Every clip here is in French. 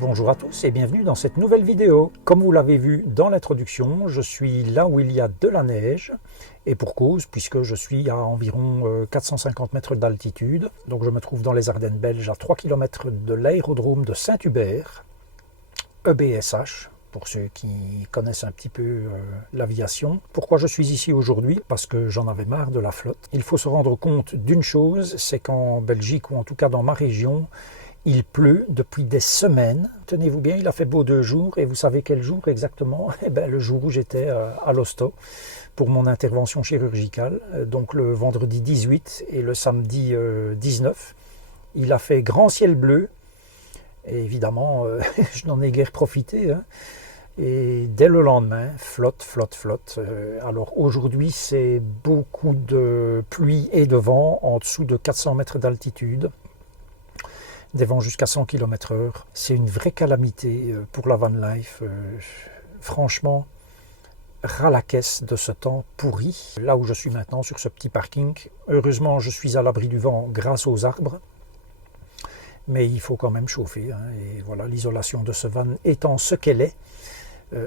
Bonjour à tous et bienvenue dans cette nouvelle vidéo. Comme vous l'avez vu dans l'introduction, je suis là où il y a de la neige et pour cause puisque je suis à environ 450 mètres d'altitude. Donc je me trouve dans les Ardennes belges à 3 km de l'aérodrome de Saint-Hubert, EBSH, pour ceux qui connaissent un petit peu l'aviation. Pourquoi je suis ici aujourd'hui? Parce que j'en avais marre de la flotte. Il faut se rendre compte d'une chose, c'est qu'en Belgique ou en tout cas dans ma région, il pleut depuis des semaines. Tenez-vous bien, il a fait beau 2 jours et vous savez quel jour exactement? Eh bien, le jour où j'étais à l'hosto pour mon intervention chirurgicale, donc le vendredi 18 et le samedi 19. Il a fait grand ciel bleu et évidemment, je n'en ai guère profité. Et dès le lendemain, flotte. Alors aujourd'hui, c'est beaucoup de pluie et de vent en dessous de 400 mètres d'altitude. Des vents jusqu'à 100 km/h. C'est une vraie calamité pour la van life. Franchement, ras la caisse de ce temps pourri. Là où je suis maintenant, sur ce petit parking, heureusement, je suis à l'abri du vent grâce aux arbres. Mais il faut quand même chauffer. Et voilà, l'isolation de ce van étant ce qu'elle est,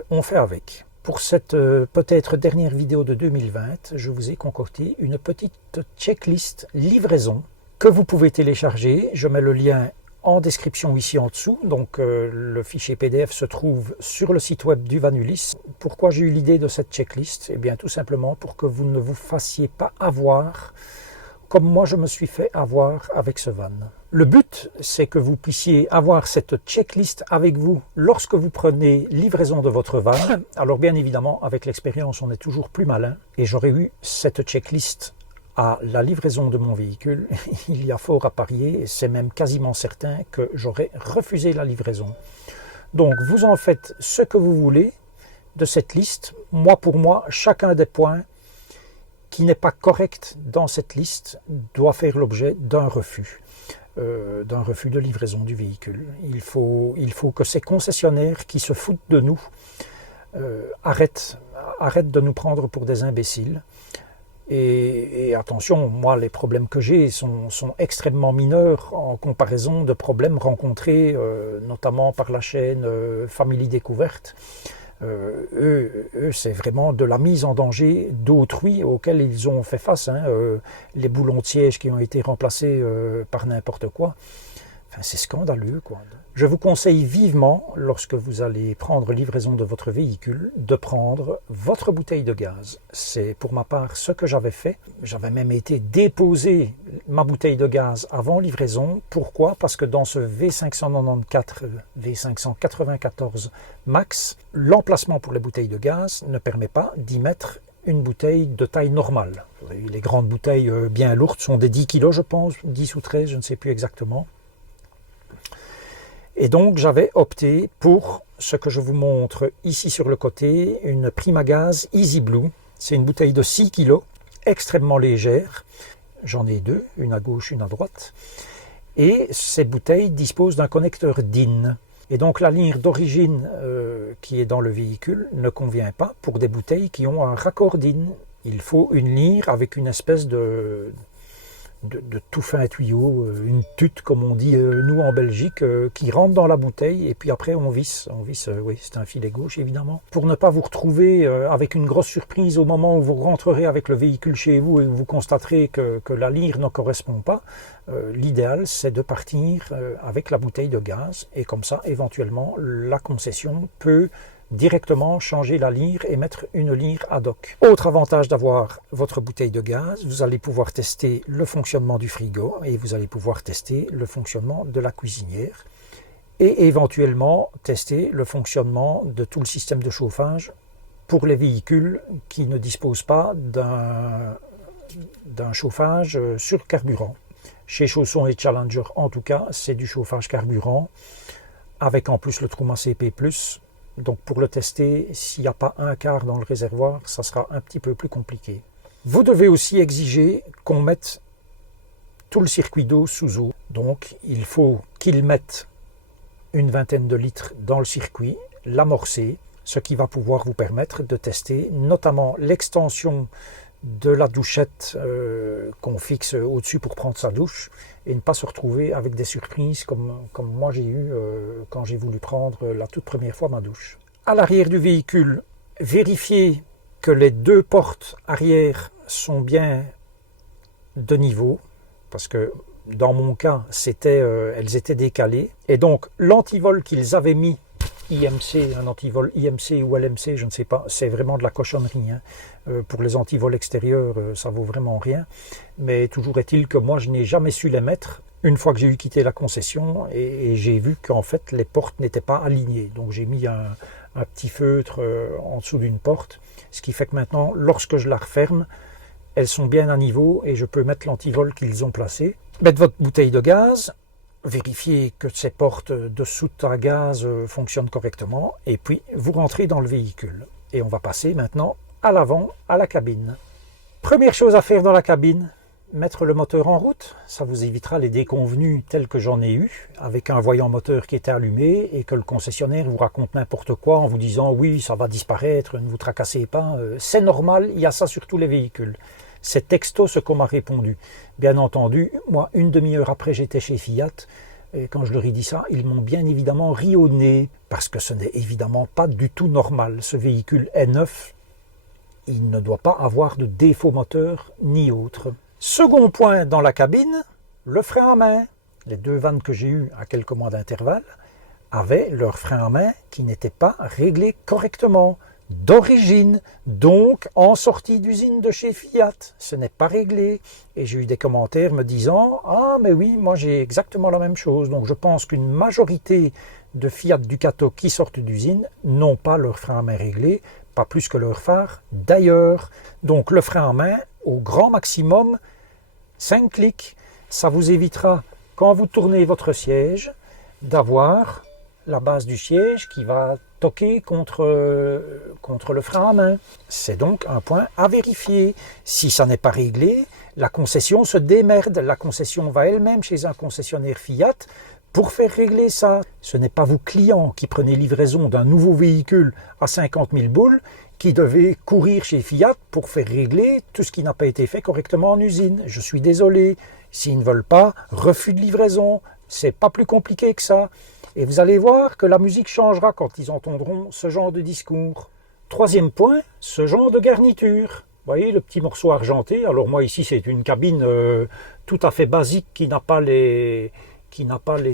on fait avec. Pour cette peut-être dernière vidéo de 2020, je vous ai concocté une petite checklist livraison que vous pouvez télécharger. Je mets le lien en description ici en dessous. Donc le fichier PDF se trouve sur le site web du Vanulis. Pourquoi j'ai eu l'idée de cette checklist? Eh bien tout simplement pour que vous ne vous fassiez pas avoir comme moi je me suis fait avoir avec ce van. Le but, c'est que vous puissiez avoir cette checklist avec vous lorsque vous prenez livraison de votre van. Alors bien évidemment, avec l'expérience, on est toujours plus malin. Et j'aurais eu cette checklist à la livraison de mon véhicule. Il y a fort à parier, et c'est même quasiment certain que j'aurais refusé la livraison. Donc vous en faites ce que vous voulez de cette liste. Moi, pour moi, chacun des points qui n'est pas correct dans cette liste doit faire l'objet d'un refus de livraison du véhicule. Il faut que ces concessionnaires qui se foutent de nous arrêtent de nous prendre pour des imbéciles. Et attention, moi les problèmes que j'ai sont extrêmement mineurs en comparaison de problèmes rencontrés notamment par la chaîne Family Découverte. Eux, c'est vraiment de la mise en danger d'autrui auquel ils ont fait face. Les boulons de siège qui ont été remplacés par n'importe quoi. Enfin, c'est scandaleux, quoi. Je vous conseille vivement, lorsque vous allez prendre livraison de votre véhicule, de prendre votre bouteille de gaz. C'est pour ma part ce que j'avais fait. J'avais même été déposer ma bouteille de gaz avant livraison. Pourquoi? Parce que dans ce V594, V594 Max, l'emplacement pour les bouteilles de gaz ne permet pas d'y mettre une bouteille de taille normale. Les grandes bouteilles bien lourdes sont des 10 kg, je pense, 10 ou 13, je ne sais plus exactement. Et donc j'avais opté pour ce que je vous montre ici sur le côté, une Primagaz Easy Blue. C'est une bouteille de 6 kg, extrêmement légère. J'en ai deux, une à gauche, une à droite. Et cette bouteille dispose d'un connecteur DIN. Et donc la ligne d'origine qui est dans le véhicule ne convient pas pour des bouteilles qui ont un raccord DIN. Il faut une lyre avec une espèce de tout fin tuyau, une tute comme on dit nous en Belgique, qui rentre dans la bouteille et puis après on visse, oui c'est un filet gauche évidemment, pour ne pas vous retrouver avec une grosse surprise au moment où vous rentrerez avec le véhicule chez vous et vous constaterez que la lyre ne correspond pas. L'idéal c'est de partir avec la bouteille de gaz et comme ça éventuellement la concession peut directement changer la lyre et mettre une lyre ad hoc. Autre avantage d'avoir votre bouteille de gaz, vous allez pouvoir tester le fonctionnement du frigo et vous allez pouvoir tester le fonctionnement de la cuisinière et éventuellement tester le fonctionnement de tout le système de chauffage pour les véhicules qui ne disposent pas d'un chauffage sur carburant. Chez Chausson et Challenger en tout cas, c'est du chauffage carburant avec en plus le Truma CP+. Donc pour le tester, s'il n'y a pas un quart dans le réservoir, ça sera un petit peu plus compliqué. Vous devez aussi exiger qu'on mette tout le circuit d'eau sous eau. Donc il faut qu'il mette une vingtaine de litres dans le circuit, l'amorcer, ce qui va pouvoir vous permettre de tester notamment l'extension de la douchette qu'on fixe au-dessus pour prendre sa douche et ne pas se retrouver avec des surprises comme moi j'ai eu quand j'ai voulu prendre la toute première fois ma douche. À l'arrière du véhicule, vérifiez que les deux portes arrière sont bien de niveau, parce que dans mon cas, elles étaient décalées. Et donc, l'antivol qu'ils avaient mis, IMC, un antivol IMC ou LMC, je ne sais pas, c'est vraiment de la cochonnerie. Pour les antivols extérieurs, ça vaut vraiment rien. Mais toujours est-il que moi, je n'ai jamais su les mettre une fois que j'ai eu quitté la concession et j'ai vu qu'en fait, les portes n'étaient pas alignées. Donc, j'ai mis un petit feutre en dessous d'une porte, ce qui fait que maintenant, lorsque je la referme, elles sont bien à niveau et je peux mettre l'antivol qu'ils ont placé. Mettre votre bouteille de gaz, vérifiez que ces portes de soute à gaz fonctionnent correctement et puis vous rentrez dans le véhicule. Et on va passer maintenant à l'avant, à la cabine. Première chose à faire dans la cabine, mettre le moteur en route. Ça vous évitera les déconvenues telles que j'en ai eu, avec un voyant moteur qui était allumé et que le concessionnaire vous raconte n'importe quoi en vous disant oui, ça va disparaître, ne vous tracassez pas. C'est normal, il y a ça sur tous les véhicules. C'est texto ce qu'on m'a répondu. Bien entendu, moi, une demi-heure après, j'étais chez Fiat. Et quand je leur ai dit ça, ils m'ont bien évidemment ri au nez, parce que ce n'est évidemment pas du tout normal. Ce véhicule est neuf, il ne doit pas avoir de défaut moteur ni autre. Second point dans la cabine, le frein à main. Les deux vannes que j'ai eues à quelques mois d'intervalle avaient leur frein à main qui n'était pas réglé correctement. D'origine, donc en sortie d'usine de chez Fiat, ce n'est pas réglé. Et j'ai eu des commentaires me disant « Ah mais oui, moi j'ai exactement la même chose ». Donc je pense qu'une majorité de Fiat Ducato qui sortent d'usine n'ont pas leur frein à main réglé, pas plus que leur phare d'ailleurs. Donc le frein à main, au grand maximum, 5 clics. Ça vous évitera, quand vous tournez votre siège, d'avoir la base du siège qui va toquer contre le frein à main. C'est donc un point à vérifier. Si ça n'est pas réglé, la concession se démerde. La concession va elle-même chez un concessionnaire Fiat pour faire régler ça. Ce n'est pas vous, clients, qui prenez livraison d'un nouveau véhicule à 50 000 boules, qui devez courir chez Fiat pour faire régler tout ce qui n'a pas été fait correctement en usine. Je suis désolé. S'ils ne veulent pas, refus de livraison. C'est pas plus compliqué que ça. Et vous allez voir que la musique changera quand ils entendront ce genre de discours. Troisième point, ce genre de garniture. Vous voyez le petit morceau argenté. Alors moi ici c'est une cabine tout à fait basique qui n'a pas les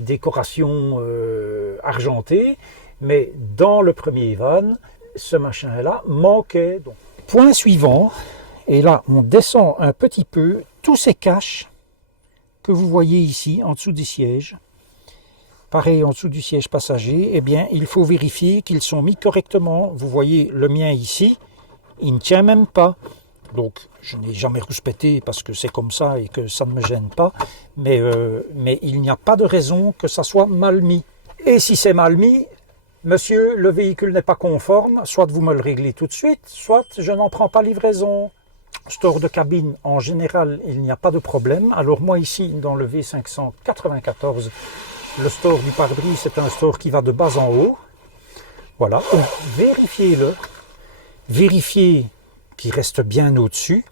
décorations argentées. Mais dans le premier van, ce machin-là manquait. Donc. Point suivant, et là on descend un petit peu, tous ces caches que vous voyez ici en dessous des sièges. Pareil en dessous du siège passager, eh bien il faut vérifier qu'ils sont mis correctement. Vous voyez le mien ici, il ne tient même pas. Donc je n'ai jamais rouspété parce que c'est comme ça et que ça ne me gêne pas. Mais il n'y a pas de raison que ça soit mal mis. Et si c'est mal mis, monsieur, le véhicule n'est pas conforme, soit vous me le réglez tout de suite, soit je n'en prends pas livraison. Store de cabine, en général, il n'y a pas de problème. Alors moi ici, dans le V594, le store du pare-brise, c'est un store qui va de bas en haut. Voilà, donc vérifiez-le. Vérifiez qu'il reste bien au-dessus.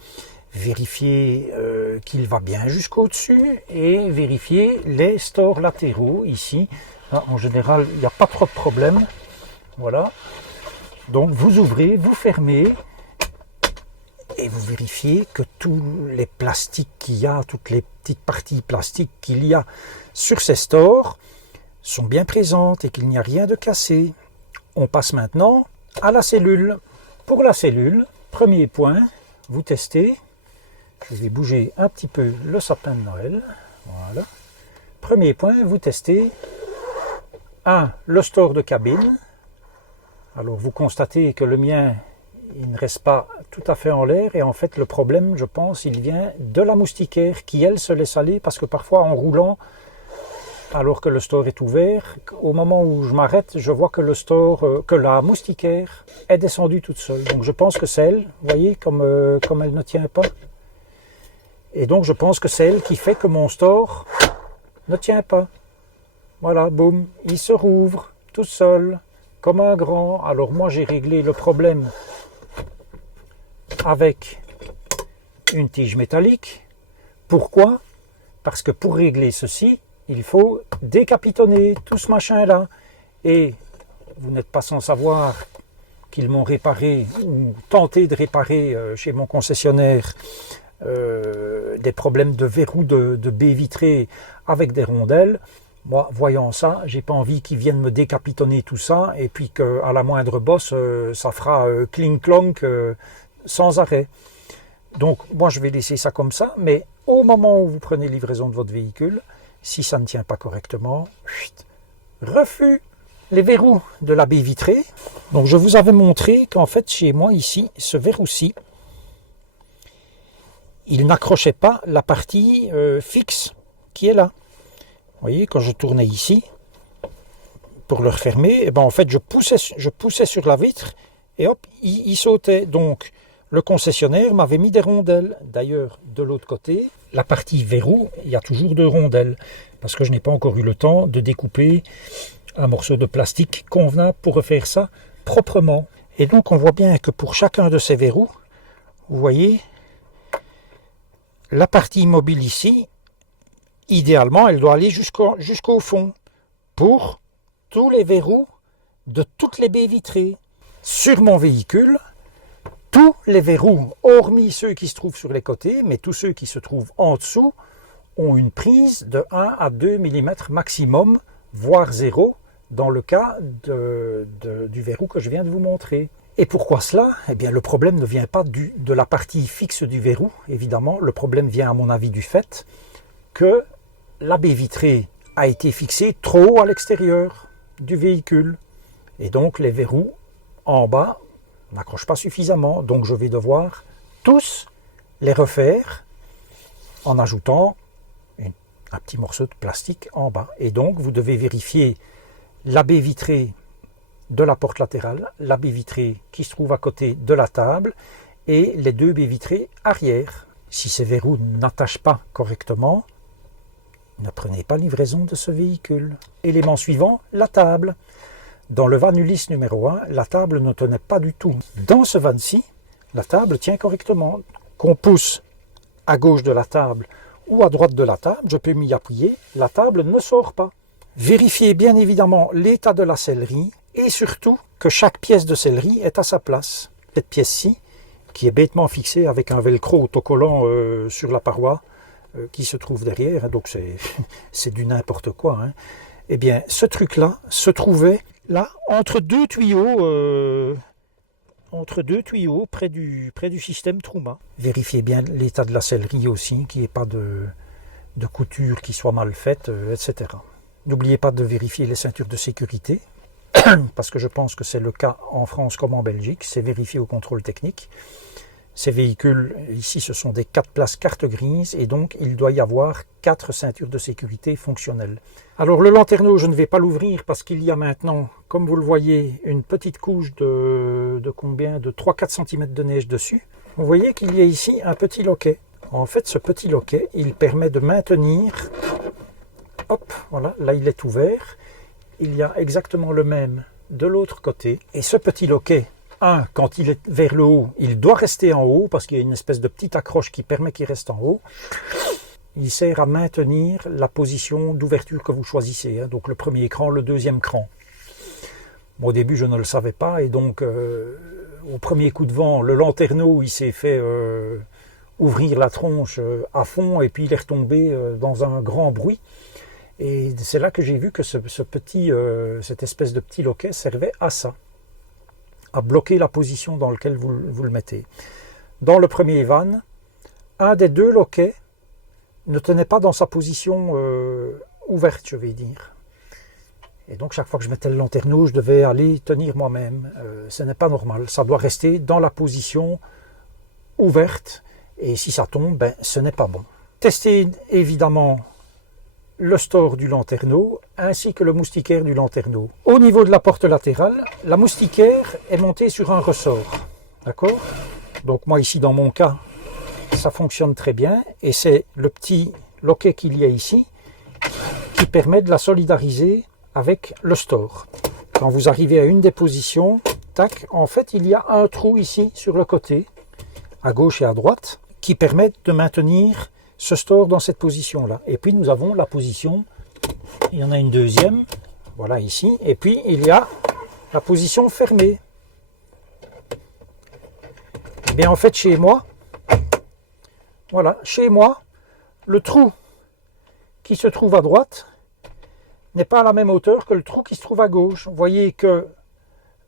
Vérifiez qu'il va bien jusqu'au-dessus. Et vérifiez les stores latéraux ici. En général, il n'y a pas trop de problème. Voilà. Donc vous ouvrez, vous fermez. Et vous vérifiez que tous les plastiques qu'il y a, toutes les petites parties plastiques qu'il y a sur ces stores sont bien présentes et qu'il n'y a rien de cassé. On passe maintenant à la cellule. Pour la cellule, premier point, vous testez. Je vais bouger un petit peu le sapin de Noël. Voilà. Premier point, vous testez le store de cabine. Alors vous constatez que le mien, il ne reste pas tout à fait en l'air et en fait le problème, je pense, il vient de la moustiquaire qui elle se laisse aller parce que parfois en roulant, alors que le store est ouvert, au moment où je m'arrête, je vois que que la moustiquaire est descendue toute seule. Donc je pense que c'est elle, vous voyez, comme elle ne tient pas. Et donc je pense que c'est elle qui fait que mon store ne tient pas. Voilà, boum, il se rouvre tout seul, comme un grand. Alors moi j'ai réglé le problème avec une tige métallique. Pourquoi? Parce que pour régler ceci, il faut décapitonner tout ce machin-là. Et vous n'êtes pas sans savoir qu'ils m'ont réparé ou tenté de réparer chez mon concessionnaire des problèmes de verrou de baie vitrée avec des rondelles. Moi, voyant ça, j'ai pas envie qu'ils viennent me décapitonner tout ça et puis qu'à la moindre bosse, ça fera clink-clonk sans arrêt. Donc, moi, je vais laisser ça comme ça, mais au moment où vous prenez livraison de votre véhicule, si ça ne tient pas correctement, refus. Les verrous de la baie vitrée. Donc, je vous avais montré qu'en fait, chez moi, ici, ce verrou-ci, il n'accrochait pas la partie fixe qui est là. Vous voyez, quand je tournais ici, pour le refermer, et ben en fait, je poussais sur la vitre et hop, il sautait. Donc, le concessionnaire m'avait mis des rondelles. D'ailleurs, de l'autre côté, la partie verrou, il y a toujours 2 rondelles. Parce que je n'ai pas encore eu le temps de découper un morceau de plastique convenable pour refaire ça proprement. Et donc, on voit bien que pour chacun de ces verrous, vous voyez, la partie mobile ici, idéalement, elle doit aller jusqu'au fond pour tous les verrous de toutes les baies vitrées. Sur mon véhicule, tous les verrous, hormis ceux qui se trouvent sur les côtés, mais tous ceux qui se trouvent en dessous, ont une prise de 1 à 2 mm maximum, voire 0, dans le cas du verrou que je viens de vous montrer. Et pourquoi cela? Eh bien, le problème ne vient pas de la partie fixe du verrou, évidemment. Le problème vient, à mon avis, du fait que la baie vitrée a été fixée trop haut à l'extérieur du véhicule. Et donc, les verrous en bas n'accrochent pas suffisamment. Donc, je vais devoir tous les refaire en ajoutant un petit morceau de plastique en bas. Et donc, vous devez vérifier la baie vitrée de la porte latérale, la baie vitrée qui se trouve à côté de la table et les 2 baies vitrées arrière. Si ces verrous n'attachent pas correctement, ne prenez pas livraison de ce véhicule. Élément suivant, la table. Dans le van Ulysse numéro 1, la table ne tenait pas du tout. Dans ce van-ci, la table tient correctement. Qu'on pousse à gauche de la table ou à droite de la table, je peux m'y appuyer, la table ne sort pas. Vérifiez bien évidemment l'état de la sellerie et surtout que chaque pièce de sellerie est à sa place. Cette pièce-ci, qui est bêtement fixée avec un velcro autocollant sur la paroi qui se trouve derrière, donc c'est du n'importe quoi. Hein. Eh bien, ce truc-là se trouvait là, entre deux tuyaux près du système Truma. Vérifiez bien l'état de la sellerie aussi, qu'il n'y ait pas de couture qui soit mal faite, etc. N'oubliez pas de vérifier les ceintures de sécurité, parce que je pense que c'est le cas en France comme en Belgique, c'est vérifié au contrôle technique. Ces véhicules, ici, ce sont des 4 places carte grise, et donc il doit y avoir 4 ceintures de sécurité fonctionnelles. Alors le lanterneau, je ne vais pas l'ouvrir parce qu'il y a maintenant, comme vous le voyez, une petite couche de combien? De 3-4 cm de neige dessus. Vous voyez qu'il y a ici un petit loquet. En fait, ce petit loquet, il permet de maintenir... Hop, voilà, là il est ouvert. Il y a exactement le même de l'autre côté. Et ce petit loquet, quand il est vers le haut, il doit rester en haut parce qu'il y a une espèce de petite accroche qui permet qu'il reste en haut. Il sert à maintenir la position d'ouverture que vous choisissez. Hein, donc le premier cran, le deuxième cran. Bon, au début, je ne le savais pas. Et donc, au premier coup de vent, le lanterneau, il s'est fait ouvrir la tronche à fond. Et puis, il est retombé dans un grand bruit. Et c'est là que j'ai vu que cette espèce de petit loquet servait à ça, à bloquer la position dans laquelle vous le mettez. Dans le premier van, un des 2 loquets ne tenait pas dans sa position ouverte, je vais dire. Et donc chaque fois que je mettais le lanterneau, je devais aller tenir moi-même. Ce n'est pas normal, ça doit rester dans la position ouverte. Et si ça tombe, ce n'est pas bon. Testez évidemment le store du lanterneau ainsi que le moustiquaire du lanterneau. Au niveau de la porte latérale, la moustiquaire est montée sur un ressort. D'accord? Donc moi ici dans mon cas, ça fonctionne très bien et c'est le petit loquet qu'il y a ici qui permet de la solidariser avec le store. Quand vous arrivez à une des positions, tac, en fait il y a un trou ici sur le côté, à gauche et à droite, qui permettent de maintenir ce store dans cette position-là. Et puis nous avons la position, il y en a une deuxième, voilà ici, et puis il y a la position fermée. Et bien en fait chez moi, voilà, chez moi, le trou qui se trouve à droite n'est pas à la même hauteur que le trou qui se trouve à gauche. Vous voyez que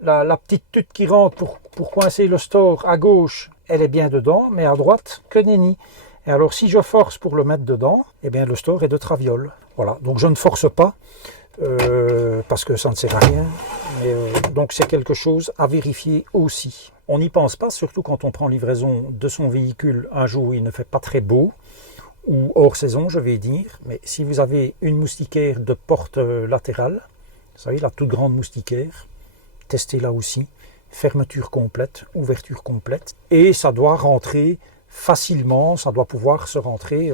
la petite tute qui rentre pour coincer le store à gauche, elle est bien dedans, mais à droite, que nenni. Et alors si je force pour le mettre dedans, eh bien le store est de traviole. Voilà, donc je ne force pas, parce que ça ne sert à rien. Donc c'est quelque chose à vérifier aussi. On n'y pense pas, surtout quand on prend livraison de son véhicule un jour où il ne fait pas très beau, ou hors saison je vais dire, mais si vous avez une moustiquaire de porte latérale, vous savez la toute grande moustiquaire, testez-la aussi, fermeture complète, ouverture complète, et ça doit rentrer facilement, ça doit pouvoir se rentrer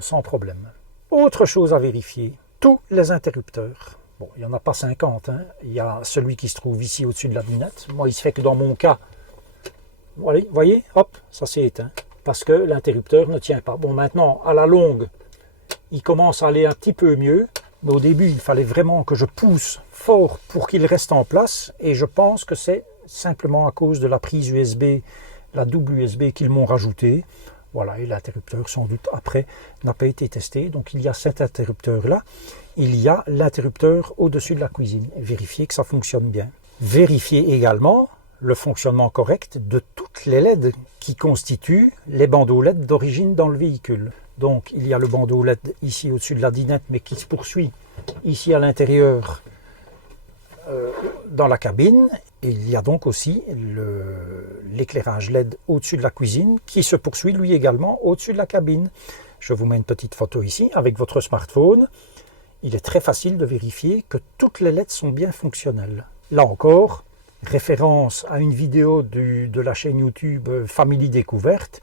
sans problème. Autre chose à vérifier, tous les interrupteurs. Bon, il n'y en a pas 50, hein. Il y a celui qui se trouve ici au-dessus de la dinette. Moi, il se fait que dans mon cas, vous voyez, hop, ça s'est éteint, parce que l'interrupteur ne tient pas. Bon, maintenant, à la longue, il commence à aller un petit peu mieux, mais au début, il fallait vraiment que je pousse fort pour qu'il reste en place, et je pense que c'est simplement à cause de la prise USB, la double USB qu'ils m'ont rajoutée. Voilà, et l'interrupteur, sans doute, après, n'a pas été testé. Donc, il y a cet interrupteur-là. Il y a l'interrupteur au-dessus de la cuisine. Vérifiez que ça fonctionne bien. Vérifiez également le fonctionnement correct de toutes les LED qui constituent les bandeaux LED d'origine dans le véhicule. Donc, il y a le bandeau LED ici au-dessus de la dinette, mais qui se poursuit ici à l'intérieur dans la cabine. Et il y a donc aussi l'éclairage LED au-dessus de la cuisine qui se poursuit lui également au-dessus de la cabine. Je vous mets une petite photo ici avec votre smartphone. Il est très facile de vérifier que toutes les LED sont bien fonctionnelles. Là encore, référence à une vidéo de la chaîne YouTube Family Découverte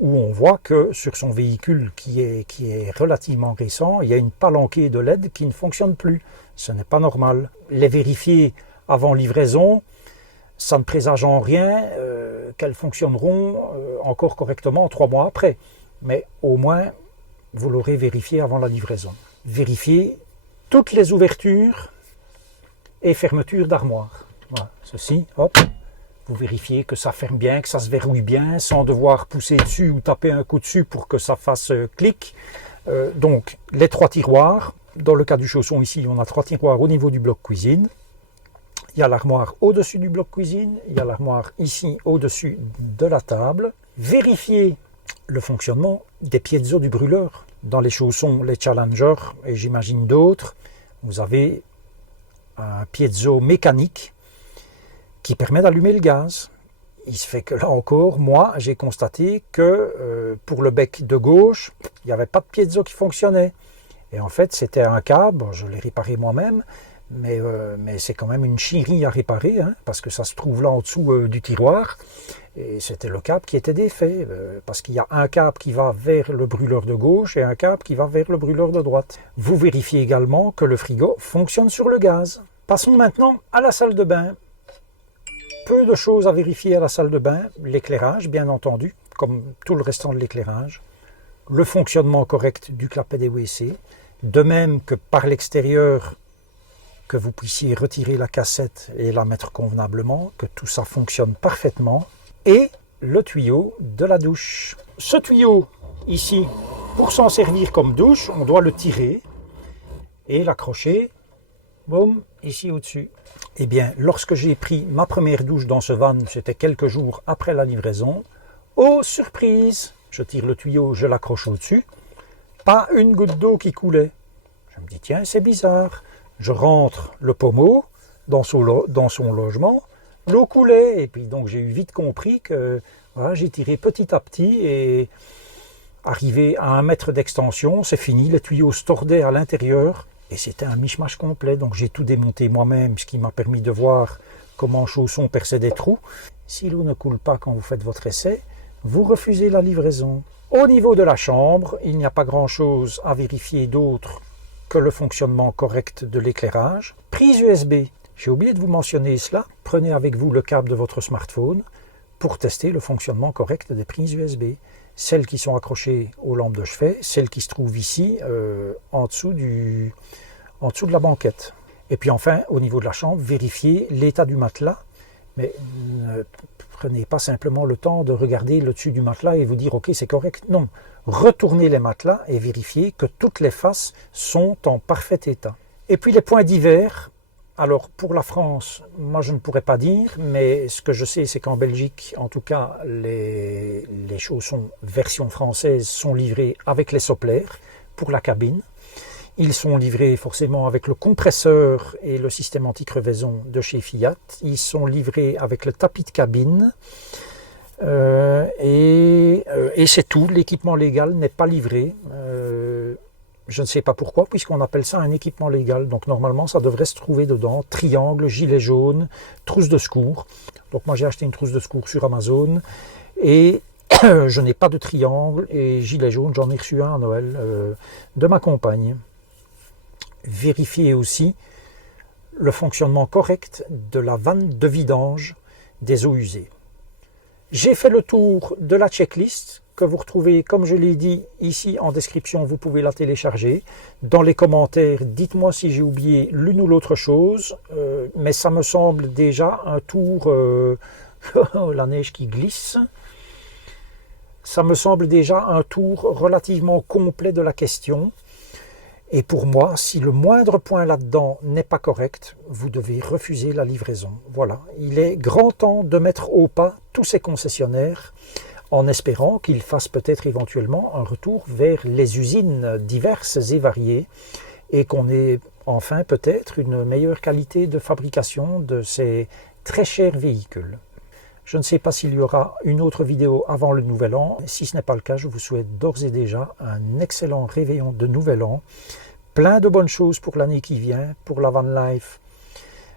où on voit que sur son véhicule qui est relativement récent, il y a une palanquée de LED qui ne fonctionne plus. Ce n'est pas normal. Les vérifier avant livraison, ça ne présage en rien qu'elles fonctionneront encore correctement 3 mois après. Mais au moins, vous l'aurez vérifié avant la livraison. Vérifiez toutes les ouvertures et fermetures d'armoire. Voilà, ceci, hop, vous vérifiez que ça ferme bien, que ça se verrouille bien, sans devoir pousser dessus ou taper un coup dessus pour que ça fasse clic. Donc, les 3 tiroirs. Dans le cas du chausson ici, on a 3 tiroirs au niveau du bloc cuisine. Il y a l'armoire au-dessus du bloc cuisine, il y a l'armoire ici au-dessus de la table. Vérifiez le fonctionnement des piezo du brûleur. Dans les chaussons, les Challenger et j'imagine d'autres, vous avez un piezo mécanique qui permet d'allumer le gaz. Il se fait que là encore, moi, j'ai constaté que pour le bec de gauche, il n'y avait pas de piezo qui fonctionnait. Et en fait, c'était un câble, je l'ai réparé moi-même, mais c'est quand même une chierie à réparer, hein, parce que ça se trouve là en dessous du tiroir, et c'était le câble qui était défait, parce qu'il y a un câble qui va vers le brûleur de gauche et un câble qui va vers le brûleur de droite. Vous vérifiez également que le frigo fonctionne sur le gaz. Passons maintenant à la salle de bain. Peu de choses à vérifier à la salle de bain, l'éclairage bien entendu, comme tout le restant de l'éclairage, le fonctionnement correct du clapet des WC, de même que par l'extérieur, que vous puissiez retirer la cassette et la mettre convenablement, que tout ça fonctionne parfaitement, et le tuyau de la douche. Ce tuyau ici, pour s'en servir comme douche, on doit le tirer et l'accrocher, boum, ici au-dessus. Eh bien, lorsque j'ai pris ma première douche dans ce van, c'était quelques jours après la livraison, oh surprise, je tire le tuyau, je l'accroche au-dessus, pas une goutte d'eau qui coulait. Je me dis, tiens, c'est bizarre. Je rentre le pommeau dans son logement, l'eau coulait, et puis donc j'ai eu vite compris que voilà, j'ai tiré petit à petit, et arrivé à 1 mètre d'extension, c'est fini, les tuyaux se tordaient à l'intérieur, et c'était un mishmash complet, donc j'ai tout démonté moi-même, ce qui m'a permis de voir comment chausson perçait des trous. Si l'eau ne coule pas quand vous faites votre essai, vous refusez la livraison. Au niveau de la chambre, il n'y a pas grand-chose à vérifier d'autre que le fonctionnement correct de l'éclairage. Prise USB, j'ai oublié de vous mentionner cela, prenez avec vous le câble de votre smartphone pour tester le fonctionnement correct des prises USB. celles qui sont accrochées aux lampes de chevet, celles qui se trouvent ici, en dessous de la banquette. Et puis enfin, au niveau de la chambre, vérifiez l'état du matelas, mais ne prenez pas simplement le temps de regarder le dessus du matelas et vous dire « ok, c'est correct ». Non, retournez les matelas et vérifiez que toutes les faces sont en parfait état. Et puis les points divers, alors pour la France, moi je ne pourrais pas dire, mais ce que je sais c'est qu'en Belgique, en tout cas, les chaussons version française sont livrés avec les sopplères pour la cabine. Ils sont livrés forcément avec le compresseur et le système anti-crevaison de chez Fiat. Ils sont livrés avec le tapis de cabine. Et c'est tout. L'équipement légal n'est pas livré. Je ne sais pas pourquoi, puisqu'on appelle ça un équipement légal. Donc normalement, ça devrait se trouver dedans. Triangle, gilet jaune, trousse de secours. Donc moi, j'ai acheté une trousse de secours sur Amazon. Et je n'ai pas de triangle. Et gilet jaune, j'en ai reçu un à Noël de ma compagne. Vérifiez aussi le fonctionnement correct de la vanne de vidange des eaux usées. J'ai fait le tour de la checklist que vous retrouvez, comme je l'ai dit, ici en description, vous pouvez la télécharger. Dans les commentaires, dites-moi si j'ai oublié l'une ou l'autre chose, mais ça me semble déjà un tour, la neige qui glisse, ça me semble déjà un tour relativement complet de la question. Et pour moi, si le moindre point là-dedans n'est pas correct, vous devez refuser la livraison. Voilà, il est grand temps de mettre au pas tous ces concessionnaires en espérant qu'ils fassent peut-être éventuellement un retour vers les usines diverses et variées et qu'on ait enfin peut-être une meilleure qualité de fabrication de ces très chers véhicules. Je ne sais pas s'il y aura une autre vidéo avant le Nouvel An. Si ce n'est pas le cas, je vous souhaite d'ores et déjà un excellent réveillon de Nouvel An. Plein de bonnes choses pour l'année qui vient, pour la van life.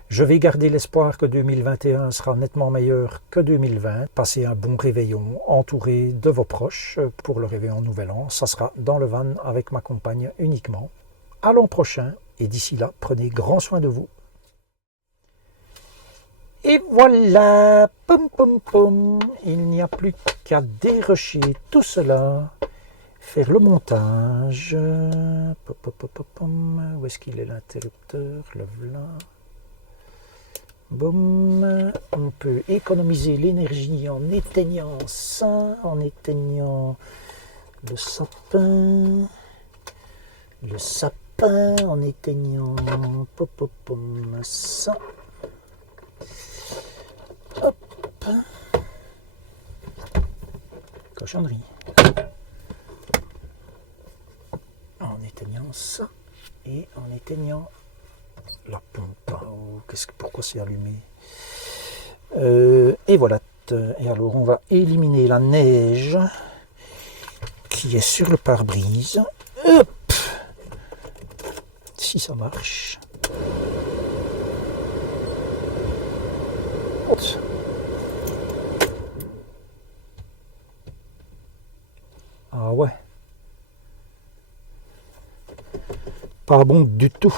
Je vais garder l'espoir que 2021 sera nettement meilleur que 2020. Passez un bon réveillon entouré de vos proches pour le réveillon Nouvel An. Ça sera dans le van avec ma compagne uniquement. À l'an prochain et d'ici là, prenez grand soin de vous. Et voilà, pom pom pom, il n'y a plus qu'à dérocher tout cela, faire le montage. Pom, pom, pom, pom, pom. Où est-ce qu'il est l'interrupteur? Le voilà. Boum, on peut économiser l'énergie en éteignant ça, en éteignant le sapin, en éteignant pom, pom, pom, ça. Hop, cochonnerie. En éteignant ça et en éteignant la pompe. Oh, pourquoi c'est allumé? Et voilà. Et alors on va éliminer la neige qui est sur le pare-brise. Hop, si ça marche. Ah ouais. Pas bon du tout.